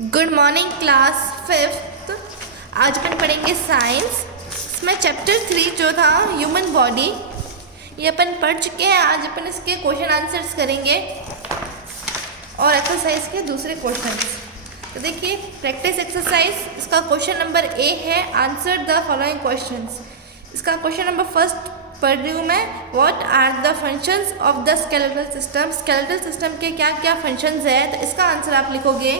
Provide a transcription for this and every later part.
Good morning class fifth. आज अपन पढ़ेंगे science. इसमें चैप्टर 3 जो था ह्यूमन बॉडी, ये अपन पढ़ चुके हैं। आज अपन इसके क्वेश्चन आंसर्स करेंगे और एक्सरसाइज के दूसरे क्वेश्चंस। तो देखिए प्रैक्टिस एक्सरसाइज, इसका क्वेश्चन नंबर ए है आंसर द फॉलोइंग क्वेश्चंस। इसका क्वेश्चन नंबर फर्स्ट पढ़ रही हूँ मैं। What are the functions of the skeletal system. Skeletal system के क्या क्या फंक्शंस है, तो इसका आंसर आप लिखोगे।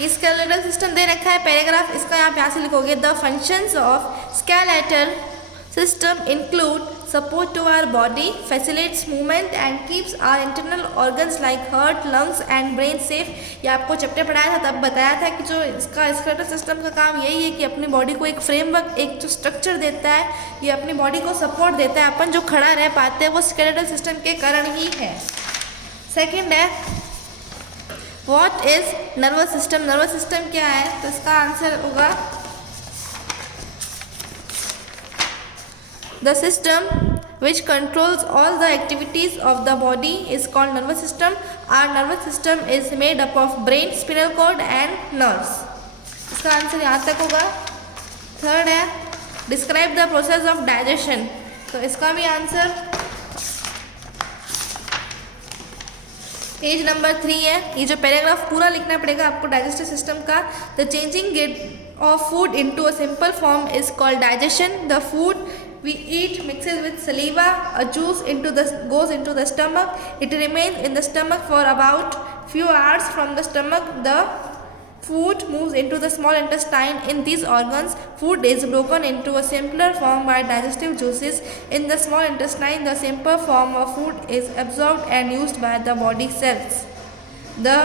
ये स्केलेटल सिस्टम दे रखा है पैराग्राफ, इसका यहाँ से लिखोगे। The functions of skeletal system include support to our body, facilitates movement and keeps our internal organs like heart, lungs and brain safe. ये आपको चैप्टर पढ़ाया था, तब बताया था कि जो इसका स्केलेटल सिस्टम का काम यही है कि अपनी बॉडी को एक फ्रेमवर्क, एक जो स्ट्रक्चर देता है, ये अपनी बॉडी को सपोर्ट देता है। अपन जो खड़ा रह पाते हैं वो स्केलेटल सिस्टम के कारण ही है। सेकेंड है what is nervous system. Nervous system क्या है, तो इसका आंसर होगा the system which controls all the activities of the body is called nervous system. Our nervous system is made up of brain, spinal cord and nerves. इसका answer यहाँ तक होगा। Third है describe the process of digestion. तो इसका भी answer page number 3 है। ये जो पैराग्राफ पूरा लिखना पड़ेगा आपको डाइजेस्टिव सिस्टम का। The changing it of food into a simple form is called digestion. The food we eat mixes with saliva, a juice goes into the stomach. It remains in the stomach for about few hours. From the stomach, the food moves into the small intestine. In these organs, food is broken into a simpler form by digestive juices. In the small intestine, the simple form of food is absorbed and used by the body cells. The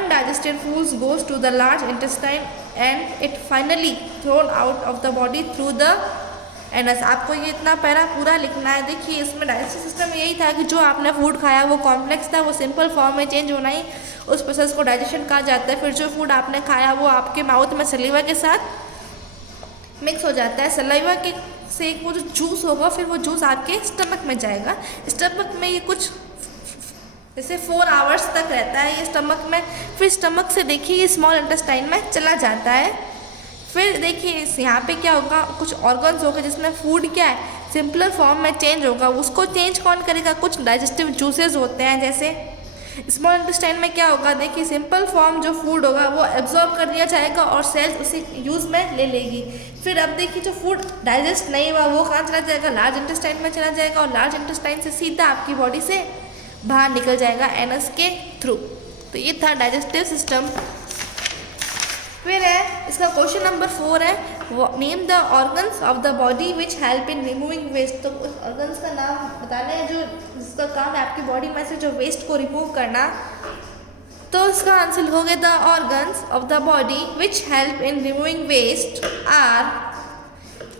undigested food goes to the large intestine and it finally thrown out of the body through the anus. आपको ये इतना para पूरा लिखना है। देखिए इसमें digestive system में यही था कि जो आपने फूड खाया वो कॉम्प्लेक्स था, वो सिंपल फॉर्म में चेंज होना ही उस प्रोसेस को डाइजेशन कहा जाता है। फिर जो फूड आपने खाया वो आपके माउथ में सलीवा के साथ मिक्स हो जाता है। सलीवा के से वो जो जूस होगा फिर वो जूस आपके स्टमक में जाएगा। स्टमक में ये कुछ जैसे 4 आवर्स तक रहता है ये स्टमक में। फिर स्टमक से देखिए ये स्मॉल इंटेस्टाइन में चला जाता है। फिर देखिए यहाँ पे क्या होगा, कुछ ऑर्गन्स होगा जिसमें फूड क्या है सिंपलर फॉर्म में चेंज होगा। उसको चेंज कौन करेगा, कुछ डाइजेस्टिव जूसेस होते हैं। जैसे स्मॉल इंटेस्टाइन में क्या होगा, देखिए सिंपल फॉर्म जो फूड होगा वो एब्जॉर्ब कर दिया जाएगा और सेल्स उसे यूज़ में ले लेगी। फिर अब देखिए जो फूड डाइजेस्ट नहीं हुआ वो कहाँ चला जाएगा, लार्ज इंटेस्टाइन में चला जाएगा और लार्ज इंटेस्टाइन से सीधा आपकी बॉडी से बाहर निकल जाएगा एनस के थ्रू। तो ये था डाइजेस्टिव सिस्टम। फिर है इसका क्वेश्चन नंबर 4 है name the organs of the body which help in removing waste. तो उस ऑर्गन्स का नाम बताना है जो जिसका काम है आपकी बॉडी में से जो वेस्ट को रिमूव करना। तो इसका आंसर लिखोगे the organs of the body which help in removing waste are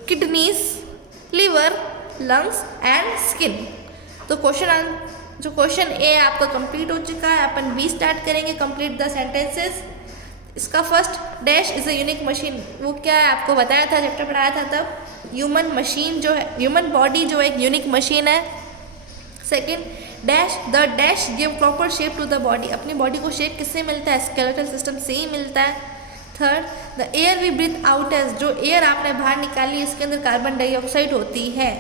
kidneys, liver, lungs and skin. तो क्वेश्चन ए आपका कंप्लीट हो चुका है। अपन बी स्टार्ट करेंगे, कंप्लीट द सेंटेंसेस। इसका first dash is a unique machine. वो क्या है आपको बताया था, चैप्टर पढ़ाया था तब। ह्यूमन मशीन जो है, ह्यूमन बॉडी जो एक यूनिक मशीन है। Second dash the dash give proper shape to the body. अपनी बॉडी को शेप किससे मिलता है, स्केलेटल सिस्टम से ही मिलता है। Third the air we breathe out as. जो एयर आपने बाहर निकाली इसके अंदर कार्बन डाइऑक्साइड होती है।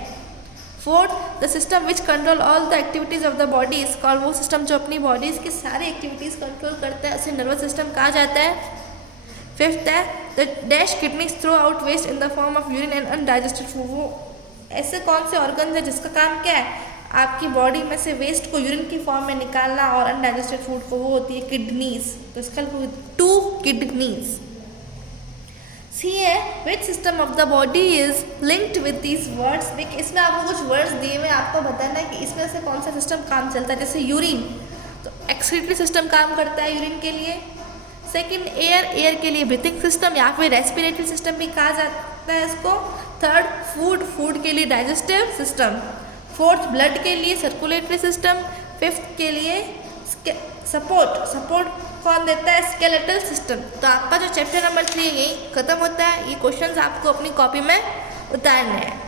Fourth the system which control all the activities of the body is called. वो सिस्टम जो अपनी बॉडीज़ की सारी एक्टिविटीज़ कंट्रोल करता है उसे नर्वस सिस्टम कहा जाता है। फिफ्थ है the dash kidneys throw out waste in the form of urine and undigested food. वो ऐसे कौन से ऑर्गन है जिसका काम क्या है, आपकी बॉडी में से वेस्ट को यूरिन की फॉर्म में निकालना और अनडाइजेस्टेड फूड को, वो होती है किडनीज। तो इसका 2 किडनीज। सी है which system of the body is linked with these words. देखिए इसमें आपको कुछ वर्ड्स दिए हुए, आपको बताना है कि इसमें से कौन सा सिस्टम काम चलता है। जैसे यूरिन, तो एक्सक्रीटरी सिस्टम काम करता है यूरिन के लिए। सेकंड एयर के लिए ब्रीथिंग सिस्टम या फिर रेस्पिरेटरी सिस्टम भी कहा जाता है इसको। थर्ड फूड के लिए डाइजेस्टिव सिस्टम। फोर्थ ब्लड के लिए सर्कुलेटरी सिस्टम। फिफ्थ के लिए सपोर्ट कौन देता है, स्केलेटल सिस्टम। तो आपका जो चैप्टर नंबर 3 यही खत्म होता है। ये क्वेश्चंस आपको अपनी कॉपी में उतारने हैं।